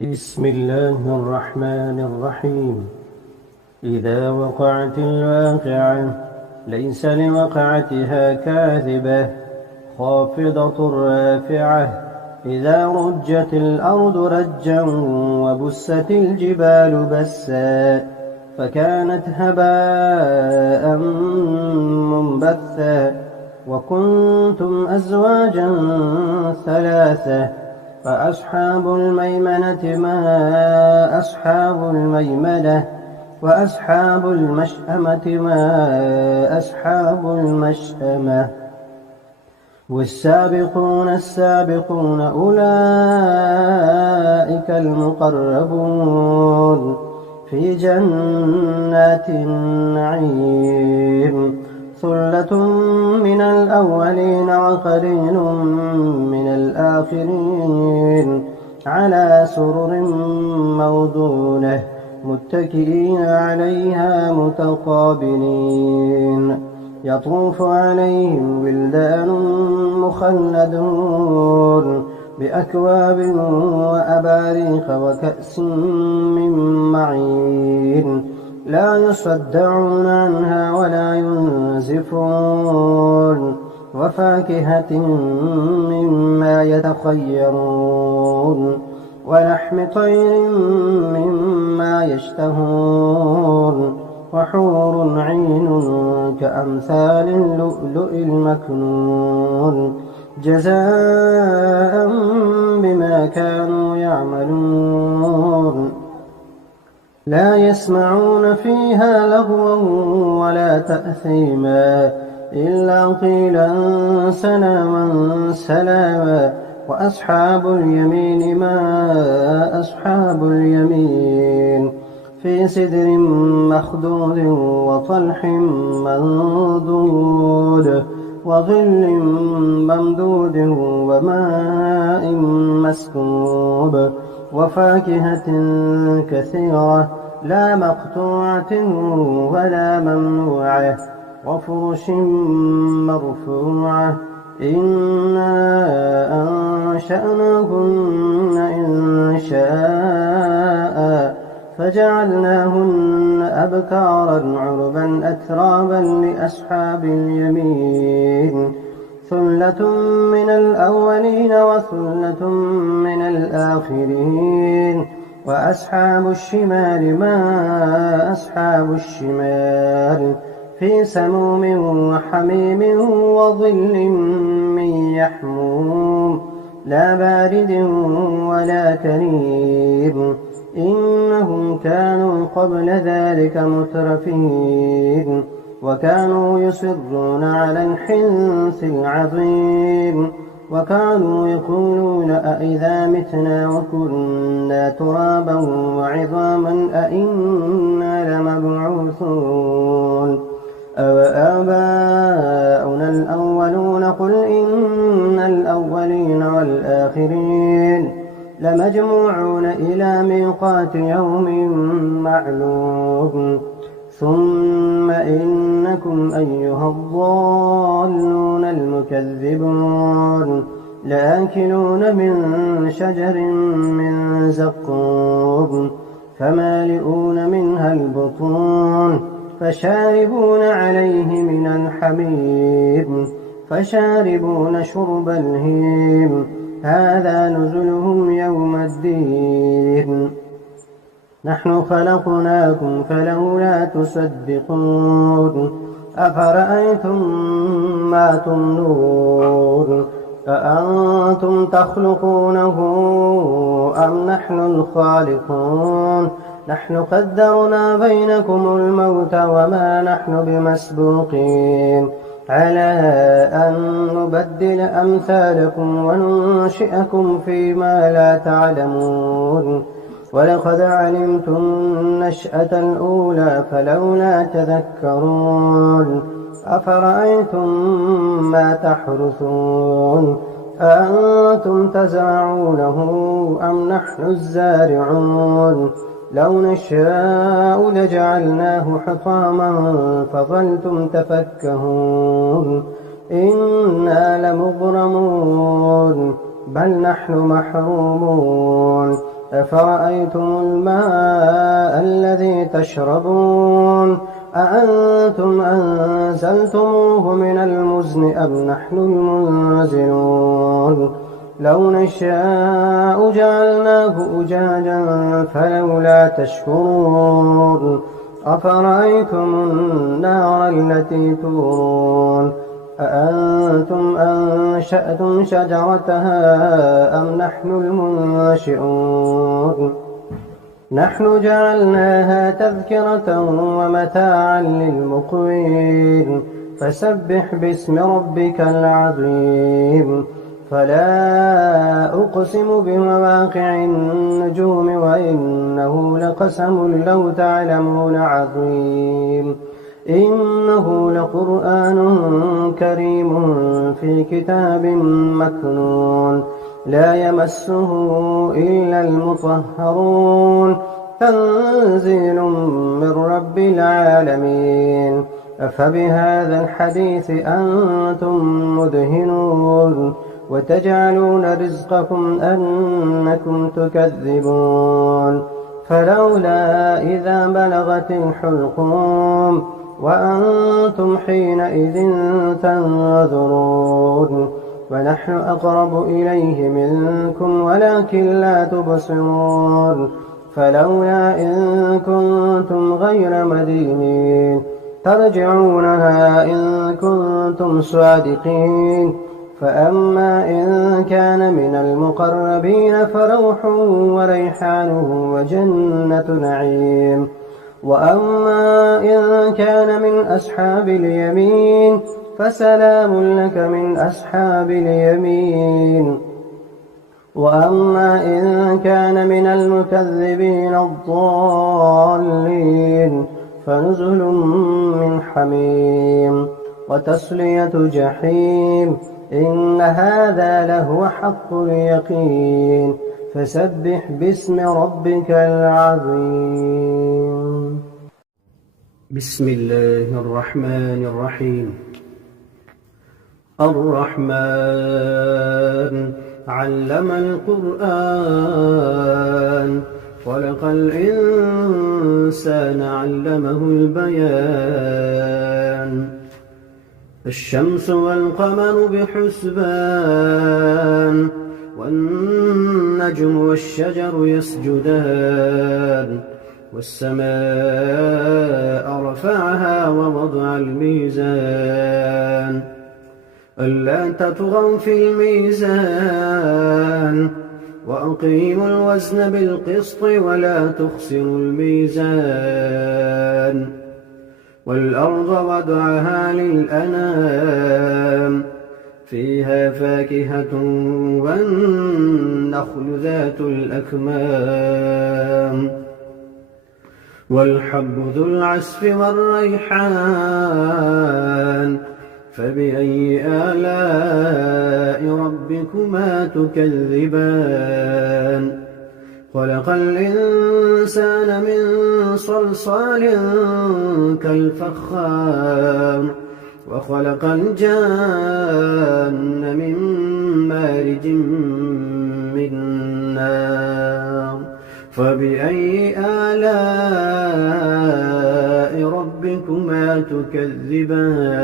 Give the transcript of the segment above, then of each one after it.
بسم الله الرحمن الرحيم. إذا وقعت الواقعة ليس لوقعتها كاذبة خافضة رافعة. إذا رجت الأرض رجا وبست الجبال بسا فكانت هباء منبثا وكنتم أزواجا ثلاثة فأصحاب الميمنة ما أصحاب الميمنة وأصحاب المشأمة ما أصحاب المشأمة. والسابقون السابقون أولئك المقربون في جنات النعيم. ثلة من الأولين وقليل من الآخرين على سرر موضونة متكئين عليها متقابلين. يطوف عليهم ولدان مخلدون بأكواب وأباريق وكأس من معين لا يصدعون عنها ولا ينزفون. وفاكهة مما يتخيرون ولحم طير مما يشتهون. وحور عين كأمثال اللؤلؤ المكنون جزاء بما كانوا يعملون. لا يسمعون فيها لغوا ولا تأثيما إلا قيلا سلاما سلاما. وأصحاب اليمين ما أصحاب اليمين في سدر مخضود وطلح منضود وظل ممدود وماء مسكوب. وفاكهة كثيرة لا مقطوعة ولا ممنوعة وفرش مرفوعة. إنا أنشأناهن إنشاء فجعلناهن أبكارا عربا أترابا لأصحاب اليمين. ثلة من الأولين وثلة من الآخرين. وأصحاب الشمال ما أصحاب الشمال في سموم وحميم وظل من يحموم لا بارد ولا كريم. إنهم كانوا قبل ذلك مترفين وكانوا يصرون على الحنث العظيم. وكانوا يقولون أئذا متنا وكنا ترابا وعظاما أئنا لمبعوثون أو آباؤنا الأولون قل إن الأولين والآخرين لمجموعون إلى ميقات يوم معلوم. ثم إنكم أيها الضالون المكذبون لآكلون من شجر من زقوم فمالئون منها البطون فشاربون عليه من الحميم فشاربون شرب الهيم هذا نزلهم يوم الدين. نحن خلقناكم فلولا تصدقون. أفرأيتم ما تمنون أأنتم تخلقونه أم نحن الخالقون. نحن قدرنا بينكم الموت وما نحن بمسبوقين على أن نبدل أمثالكم وننشئكم فيما لا تعلمون. ولقد علمتم النشأة الأولى فلولا تذكرون. أفرأيتم ما تحرثون أأنتم تزرعونه أم نحن الزارعون. لو نشاء لجعلناه حطاما فظلتم تفكهون إنا لمغرمون بل نحن محرومون أفرأيتم الماء الذي تشربون أأنتم أنزلتموه من المزن أم نحن المنزلون لو نشاء جعلناه أجاجا فلولا تشكرون أفرأيتم النار التي تورون أأنتم أنشأتم شجرتها أم نحن المنشئون نحن جعلناها تذكرة ومتاعا للمقوين فسبح باسم ربك العظيم فلا أقسم بمواقع النجوم وإنه لقسم لو تعلمون عظيم إنه لقرآن كريم في كتاب مكنون لا يمسه إلا المطهرون تنزيل من رب العالمين أفبهذا الحديث أنتم مدهنون وتجعلون رزقكم أنكم تكذبون فلولا إذا بلغت الحلقوم وأنتم حينئذ تنظرون ونحن أقرب إليه منكم ولكن لا تبصرون فلولا إن كنتم غير مدينين ترجعونها إن كنتم صادقين فأما إن كان من المقربين فروح وريحان وجنة نعيم وأما إن كان من أصحاب اليمين فسلام لك من أصحاب اليمين وأما إن كان من المكذبين الضالين فنزل من حميم وتصلية جحيم إن هذا لهو حق اليقين فسبح باسم ربك العظيم بسم الله الرحمن الرحيم الرحمن علم القرآن خلق الإنسان علمه البيان الشمس والقمر بحسبان والنجم والشجر يسجدان والسماء رفعها ووضع الميزان ألا تطغوا في الميزان وأقيموا الوزن بالقسط ولا تخسروا الميزان والأرض وضعها للأنام فيها فاكهة والنخل ذات الأكمام والحب ذو العصف والريحان فبأي آلاء ربكما تكذبان خلق الإنسان من صلصال كالفخار وخلق الجان من مارج من نار فبأي آلاء ربكما تكذبان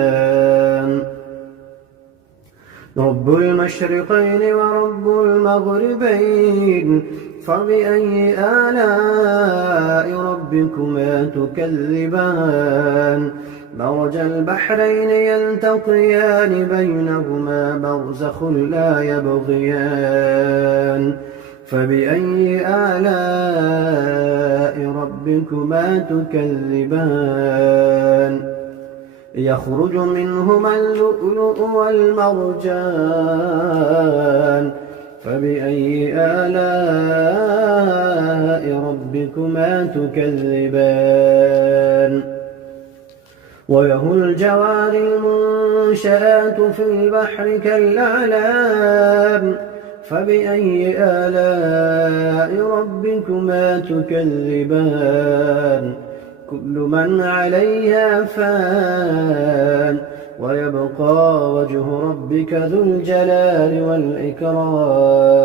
رب المشرقين ورب المغربين فبأي آلاء ربكما تكذبان مرج البحرين يلتقيان بينهما برزخ لا يبغيان فبأي آلاء ربكما تكذبان يخرج منهما اللؤلؤ والمرجان فبأي آلاء ربكما تكذبان وله الجوار المنشآت في البحر كالأعلام فبأي آلاء ربكما تكذبان كل من عليها فان ويبقى وجه ربك ذو الجلال والإكرام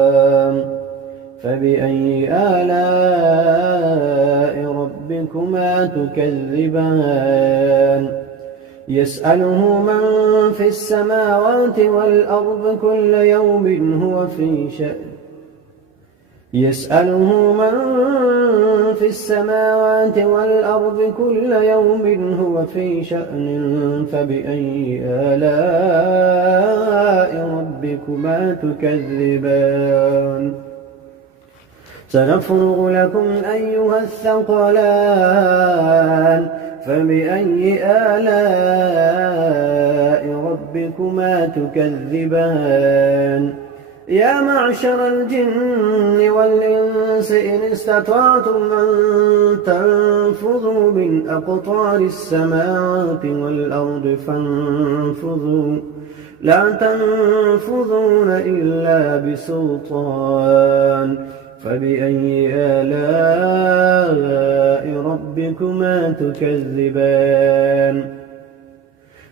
فبأي آلاء ربكما تكذبان يسأله من في السماوات والأرض كل يوم هو في شأن يسأله من في السماوات والأرض كل يوم هو في شأن فبأي آلاء ربكما تكذبان سنفرغ لكم أيها الثقلان فبأي آلاء ربكما تكذبان يا معشر الجن والإنس إن استطعتم أن تنفذوا من أقطار السماوات والأرض فانفذوا لا تنفذون إلا بسلطان فبأي آلاء ربكما تكذبان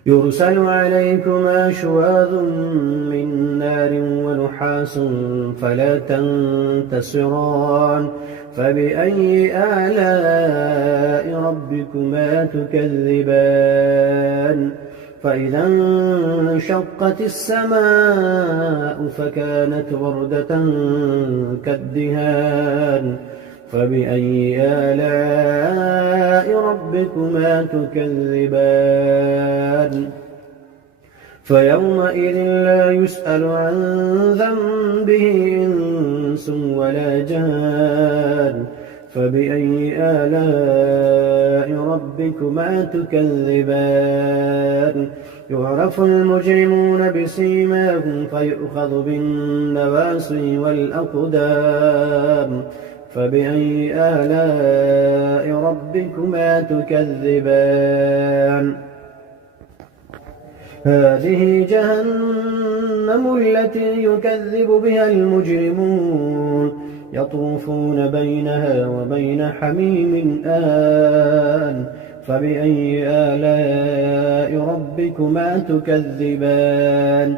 يرسل عليكما شواظ من نار ونحاس فلا تنتصران فبأي آلاء ربكما تكذبان فإذا انشقت السماء فكانت وردة كالدهان فبأي آلاء ربكما تكذبان فيومئذ لا يسأل عن ذنبه إنس ولا جان فبأي آلاء ربكما تكذبان يعرف المجرمون بسيماهم فيؤخذ بالنواصي والأقدام فبأي آلاء ربكما تكذبان هذه جهنم التي يكذب بها المجرمون يطوفون بينها وبين حميم آن فبأي آلاء ربكما تكذبان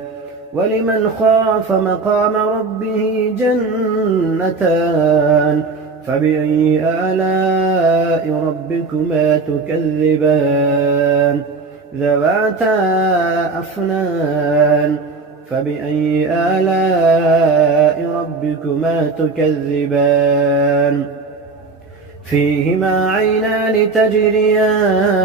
ولمن خاف مقام ربه جنتان فبأي آلاء ربكما تكذبان ذواتا أفنان فبأي آلاء ربكما تكذبان فيهما عينان تجريان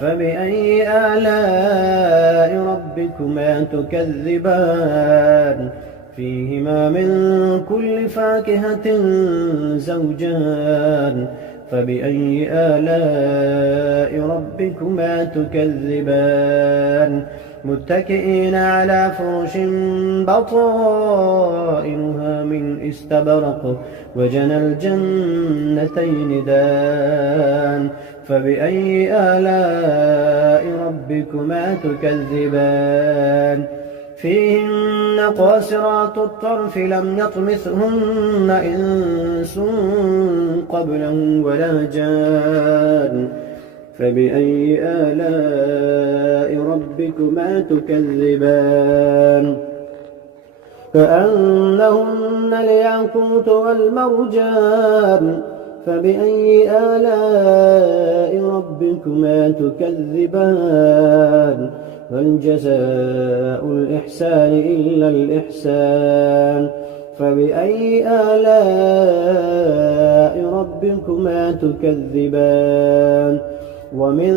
فبأي آلاء ربكما تكذبان فيهما من كل فاكهة زوجان فبأي آلاء ربكما تكذبان متكئين على فرش بطائنها من استبرق وجنى الجنتين دان فبأي آلاء ربكما تكذبان فيهن قاصرات الطرف لم يطمثهن إنس قبلهم ولا جان فبأي آلاء ربكما تكذبان كأنهن الياقوت والمرجان فبأي آلاء ربكما تكذبان هل جزاء الإحسان إلا الإحسان فبأي آلاء ربكما تكذبان ومن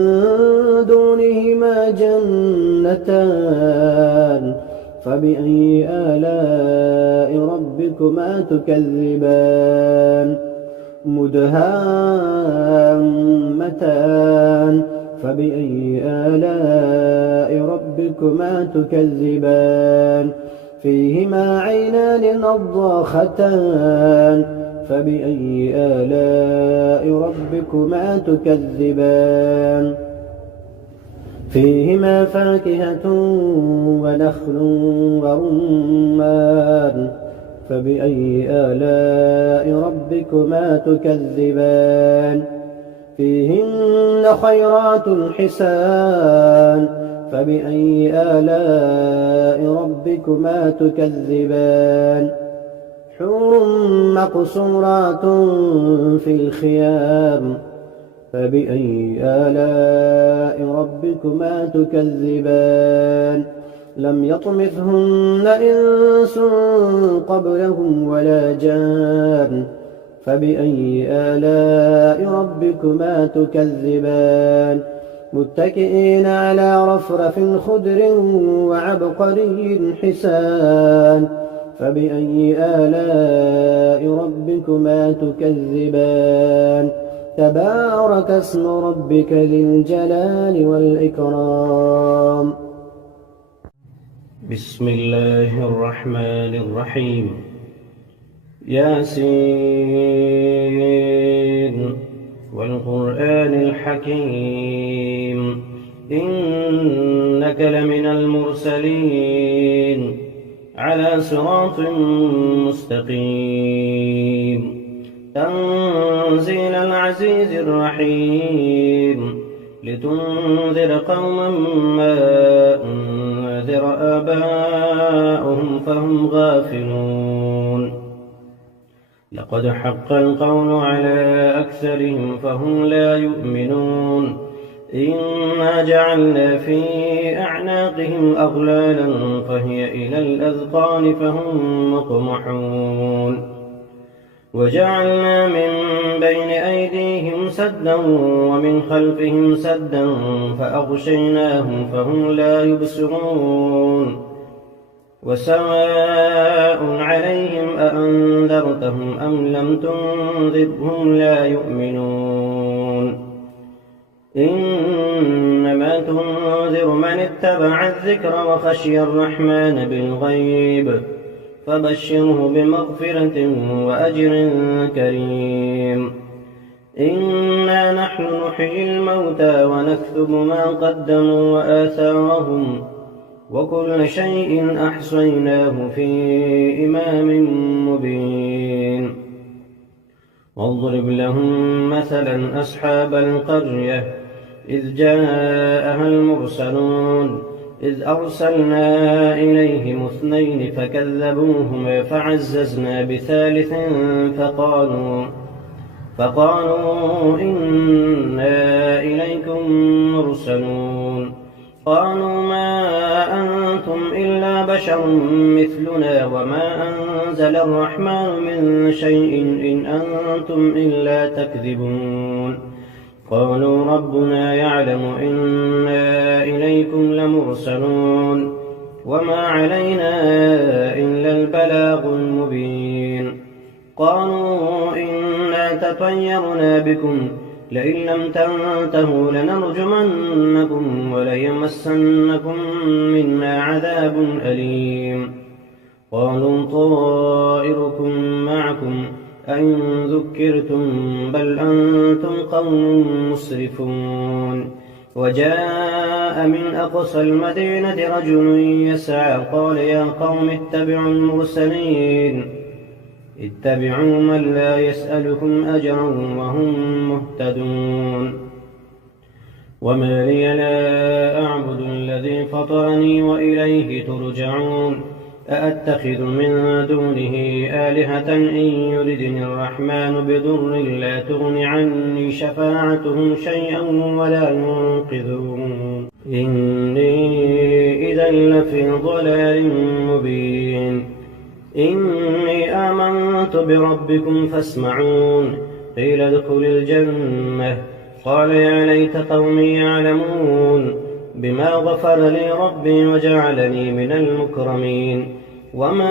دونهما جنتان فبأي آلاء ربكما تكذبان مدهامتان فبأي آلاء ربكما تكذبان فيهما عينان نضاختان فبأي آلاء ربكما تكذبان فيهما فاكهة ونخل ورمان فبأي آلاء ربكما تكذبان فيهن خيرات حسان فبأي آلاء ربكما تكذبان حور مقصورات في الخيام فبأي آلاء ربكما تكذبان لم يطمثهن إنس قبلهم ولا جان فبأي آلاء ربكما تكذبان متكئين على رفرف خضر وعبقري حسان فبأي آلاء ربكما تكذبان تبارك اسم ربك ذي الجلال والإكرام بسم الله الرحمن الرحيم ياسين والقرآن الحكيم إنك لمن المرسلين على صراط مستقيم تنزيل العزيز الرحيم لتنذر قوما ما أنذر آباؤهم فهم غافلون لقد حق القول على أكثرهم فهم لا يؤمنون إنا جعلنا في أعناقهم أغلالا فهي إلى الأذقان فهم مقمحون وجعلنا من بين أيديهم سدا ومن خلفهم سدا فأغشيناهم فهم لا يبصرون وسواء عليهم أأنذرتهم أم لم تنذرهم لا يؤمنون إنما تنذر من اتبع الذكر وخشي الرحمن بالغيب فبشره بمغفرة وأجر كريم إنا نحن نحيي الموتى ونكتب ما قدموا وآثارهم وكل شيء أحصيناه في إمام مبين واضرب لهم مثلا أصحاب القرية إذ جاءها المرسلون إذ أرسلنا إليهم 2 فكذبوهما فعززنا بثالث فقالوا إنا إليكم مرسلون قالوا ما أنتم إلا بشر مثلنا وما أنزل الرحمن من شيء إن أنتم إلا تكذبون قالوا ربنا يعلم إنا إليكم لمرسلون وما علينا إلا البلاغ المبين قالوا إنا تطيرنا بكم لئن لم تنتهوا لنرجمنكم وليمسنكم منا عذاب أليم قالوا طائركم معكم أئن ذكرتم بل أنتم قوم مسرفون وجاء من أقصى المدينة رجل يسعى قال يا قوم اتبعوا المرسلين اتبعوا من لا يسألكم أجرا وهم مهتدون وما لي لا أعبد الذي فطرني وإليه ترجعون أأتخذ من دونه آلهة إن يردني الرحمن بضر لا تغن عني شفاعتهم شيئا ولا ينقذون إني إذا لفي ضلال مبين إني آمنت بربكم فاسمعون قيل ادخل الجنة قال يا ليت قومي يعلمون بما غفر لي ربي وجعلني من المكرمين وما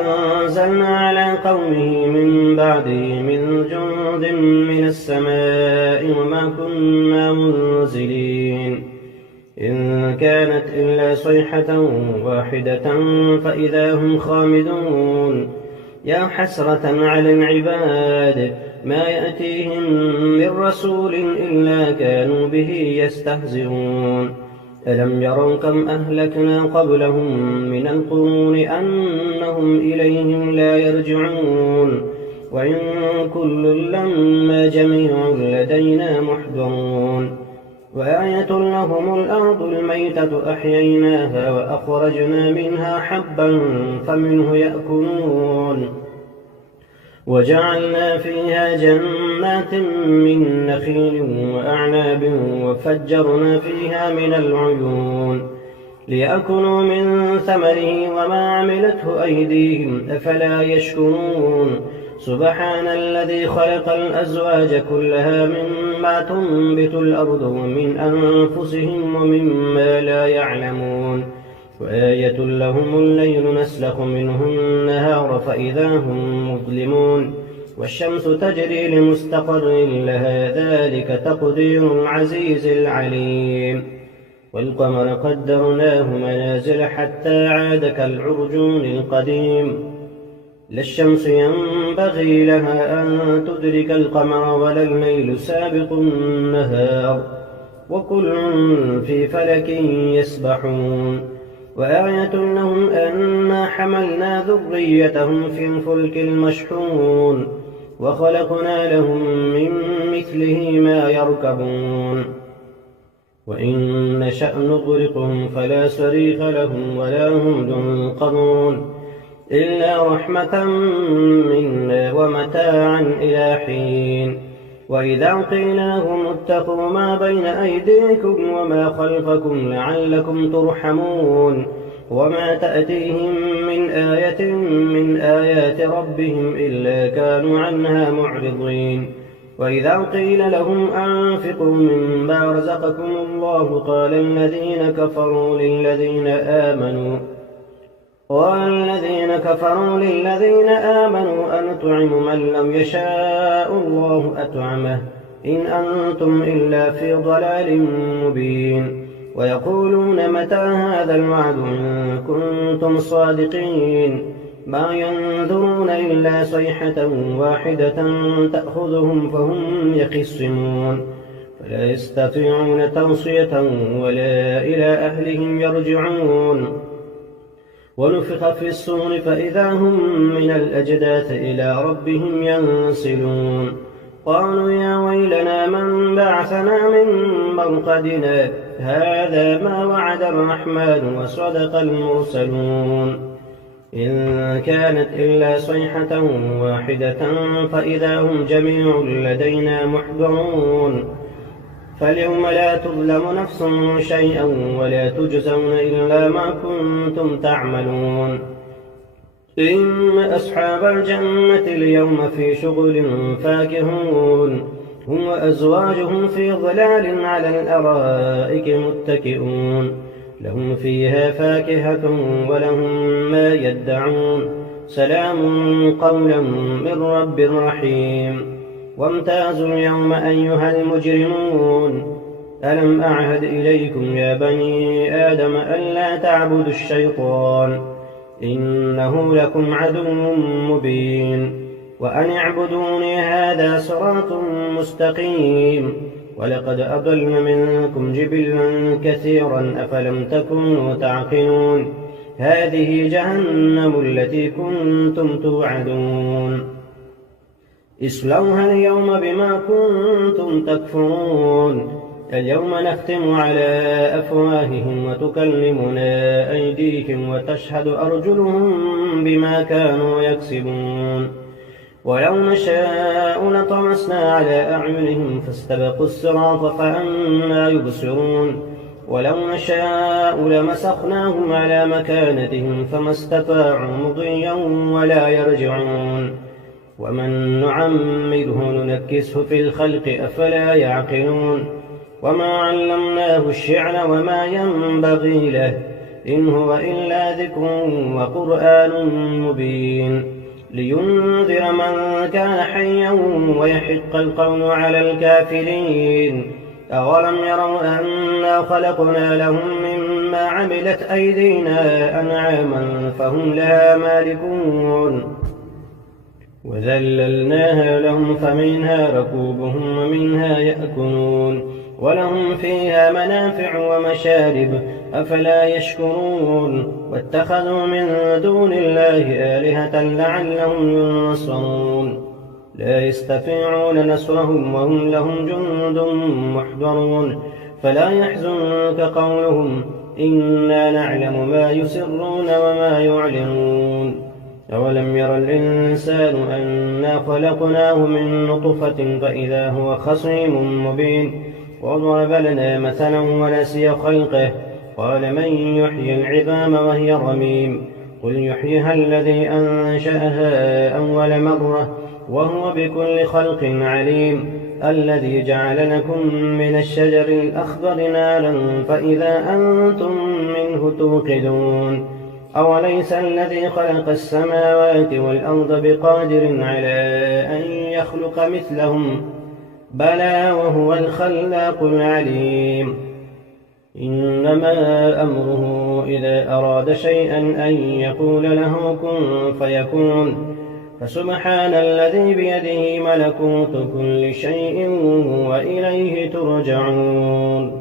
أنزلنا على قومه من بعده من جند من السماء وما كنا منزلين إن كانت إلا صيحة واحدة فإذا هم خامدون يا حسرة على العباد ما يأتيهم من رسول إلا كانوا به يستهزئون ألم يروا كم أهلكنا قبلهم من القرون أنهم إليهم لا يرجعون وإن كل لما جميع لدينا محضرون وآية لهم الأرض الميتة أحييناها وأخرجنا منها حبا فمنه يأكلون وجعلنا فيها جنات من نخيل وأعناب وفجرنا فيها من العيون ليأكلوا من ثمره وما عملته أيديهم أفلا يشكرون سبحان الذي خلق الأزواج كلها مما تنبت الأرض ومن أنفسهم ومما لا يعلمون وآية لهم الليل نسلخ منه النهار فإذا هم مظلمون والشمس تجري لمستقر لها ذلك تقدير العزيز العليم والقمر قدرناه منازل حتى عاد كالعرجون القديم لا الشمس ينبغي لها أن تدرك القمر ولا الليل سابق النهار وكل في فلك يسبحون وآية لهم أنا حملنا ذريتهم في الفلك المشحون وخلقنا لهم من مثله ما يركبون وإن نشأ نغرقهم فلا صريخ لهم ولا هم ينقذون إلا رحمة منا ومتاعا إلى حين وإذا قيل لهم اتقوا ما بين أيديكم وما خلفكم لعلكم ترحمون وما تأتيهم من آية من آيات ربهم إلا كانوا عنها معرضين وإذا قيل لهم أنفقوا مما رزقكم الله قال الذين كفروا للذين آمنوا أنطعم من لم يشاء الله أطعمه إن أنتم إلا في ضلال مبين ويقولون متى هذا الوعد إن كنتم صادقين ما ينظرون إلا صيحة واحدة تأخذهم فهم يخصمون فلا يستطيعون توصية ولا إلى أهلهم يرجعون ونفخ في الصور فإذا هم من الأجداث إلى ربهم ينسلون قالوا يا ويلنا من بعثنا من مرقدنا هذا ما وعد الرحمن وصدق المرسلون إن كانت إلا صيحة واحدة فإذا هم جميع لدينا محضرون فاليوم لا تظلم نفس شيئا ولا تجزون إلا ما كنتم تعملون إن أصحاب الجنة اليوم في شغل فاكهون هم وأزواجهم في ظلال على الأرائك متكئون لهم فيها فاكهة ولهم ما يدعون سلام قولا من رب رحيم وامتازوا اليوم أيها المجرمون ألم أعهد إليكم يا بني آدم ألا تعبدوا الشيطان إنه لكم عدو مبين وأن اعبدوني هذا صراط مستقيم ولقد أضل منكم جبلا كثيرا أفلم تكونوا تعقلون هذه جهنم التي كنتم توعدون اصلوها اليوم بما كنتم تكفرون اليوم نختم على أفواههم وتكلمنا أيديهم وتشهد أرجلهم بما كانوا يكسبون ولو نشاء لطمسنا على أعينهم فاستبقوا الصراط فأنى يبصرون ولو نشاء لمسخناهم على مكانتهم فما استطاعوا مضيا ولا يرجعون ومن نعمره ننكسه في الخلق أفلا يعقلون وما علمناه الشعر وما ينبغي له إن هو إلا ذكر وقرآن مبين لينذر من كان حيا ويحق القول على الكافرين أولم يروا أنا خلقنا لهم مما عملت أيدينا أنعاما فهم لها مالكون وذللناها لهم فمنها ركوبهم ومنها يأكلون ولهم فيها منافع ومشارب أفلا يشكرون واتخذوا من دون الله آلهة لعلهم ينصرون لا يستطيعون نصرهم وهم لهم جند محضرون فلا يحزنك قولهم إنا نعلم ما يسرون وما يعلنون أولم ير الإنسان أنا خلقناه من نطفة فإذا هو خصيم مبين وضرب لنا مثلا ونسي خلقه قال من يحيي العظام وهي رميم قل يحييها الذي أنشأها أول مرة وهو بكل خلق عليم الذي جعل لكم من الشجر الأخضر نارا فإذا أنتم منه توقدون أوليس الذي خلق السماوات والأرض بقادر على أن يخلق مثلهم بلى وهو الخلاق العليم إنما أمره إذا أراد شيئا أن يقول له كن فيكون فسبحان الذي بيده ملكوت كل شيء وإليه ترجعون